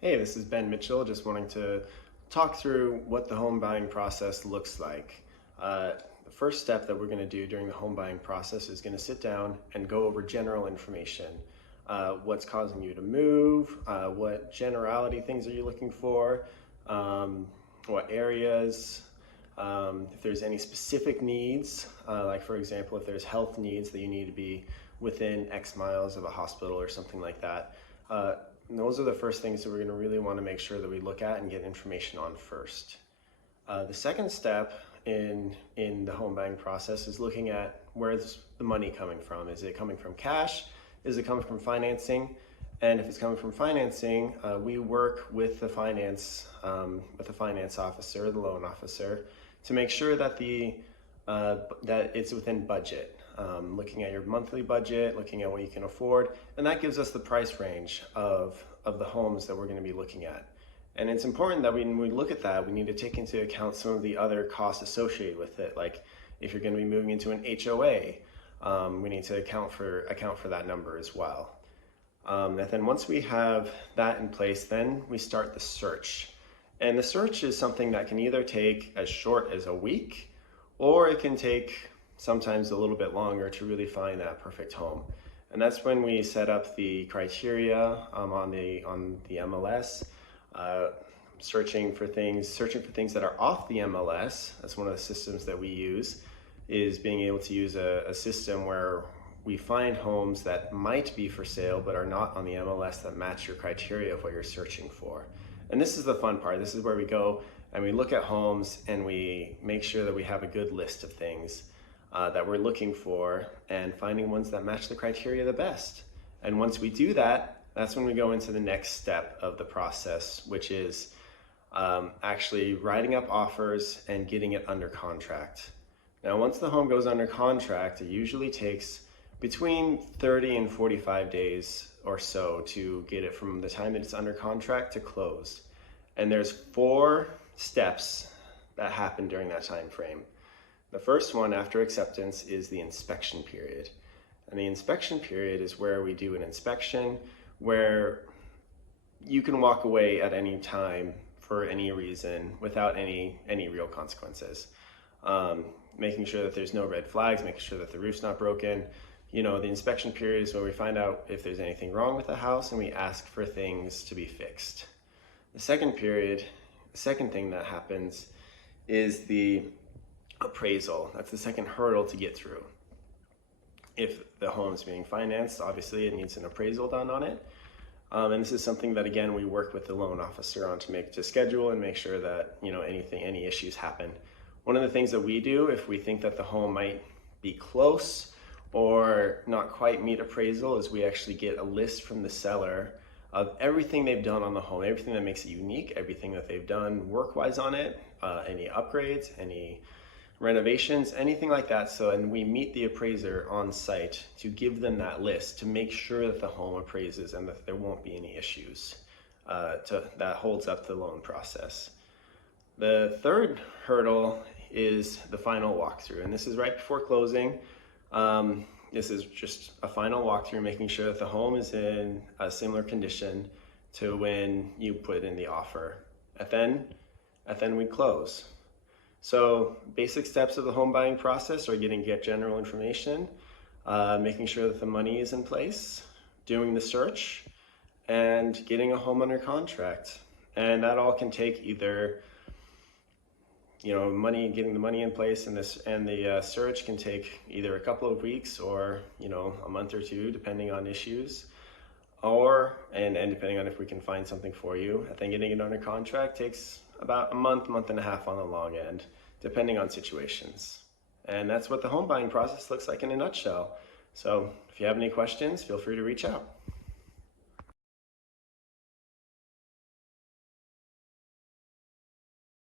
Hey, this is Ben Mitchell, just wanting to talk through what the home buying process looks like. The first step that we're going to do during the home buying process is going to sit down and go over general information. What's causing you to move, what generality things are you looking for, what areas, if there's any specific needs, like for example, if there's health needs that you need to be within X miles of a hospital or something like that. And those are the first things that we're going to really want to make sure that we look at and get information on first. The second step in the home buying process is looking at where's the money coming from. Is it coming from cash? Is it coming from financing? And if it's coming from financing, we work with the finance officer, the loan officer, to make sure that that it's within budget. Looking at your monthly budget, looking at what you can afford, and that gives us the price range of the homes that we're going to be looking at. And it's important that when we look at that, we need to take into account some of the other costs associated with it. Like if you're going to be moving into an HOA, we need to account for that number as well. And then once we have that in place, then we start the search. And the search is something that can either take as short as a week, or it can take sometimes a little bit longer to really find that perfect home. And that's when we set up the criteria on the MLS, searching for things that are off the MLS. That's one of the systems that we use, is being able to use a system where we find homes that might be for sale but are not on the MLS that match your criteria of what you're searching for. And this is the fun part. This is where we go and we look at homes and we make sure that we have a good list of things that we're looking for and finding ones that match the criteria the best. And once we do that, that's when we go into the next step of the process, which is actually writing up offers and getting it under contract. Now, once the home goes under contract, it usually takes between 30 and 45 days or so to get it from the time that it's under contract to close. And there's 4 steps that happen during that time frame. The first one after acceptance is the inspection period. And the inspection period is where we do an inspection where you can walk away at any time for any reason without any real consequences. Making sure that there's no red flags, making sure that the roof's not broken. You know, the inspection period is where we find out if there's anything wrong with the house and we ask for things to be fixed. The second thing that happens is the appraisal. That's the second hurdle to get through. If the home is being financed, obviously it needs an appraisal done on it. And this is something that, again, we work with the loan officer on to schedule and make sure that, you know, any issues happen. One of the things that we do if we think that the home might be close or not quite meet appraisal is we actually get a list from the seller of everything they've done on the home, everything that makes it unique, everything that they've done work-wise on it, any upgrades, any renovations, anything like that. And we meet the appraiser on site to give them that list to make sure that the home appraises and that there won't be any issues that holds up the loan process. The third hurdle is the final walkthrough, and this is right before closing. This is just a final walkthrough, making sure that the home is in a similar condition to when you put in the offer. And then we close. So basic steps of the home buying process are get general information, making sure that the money is in place, doing the search, and getting a home under contract. And that all can take either, you know, getting the money in place, and the search can take either a couple of weeks or, you know, a month or 2, depending on issues, and depending on if we can find something for you. I think getting it under contract takes about a month and a half on the long end, depending on situations. And that's what the home buying process looks like in a nutshell. So if you have any questions, feel free to reach out.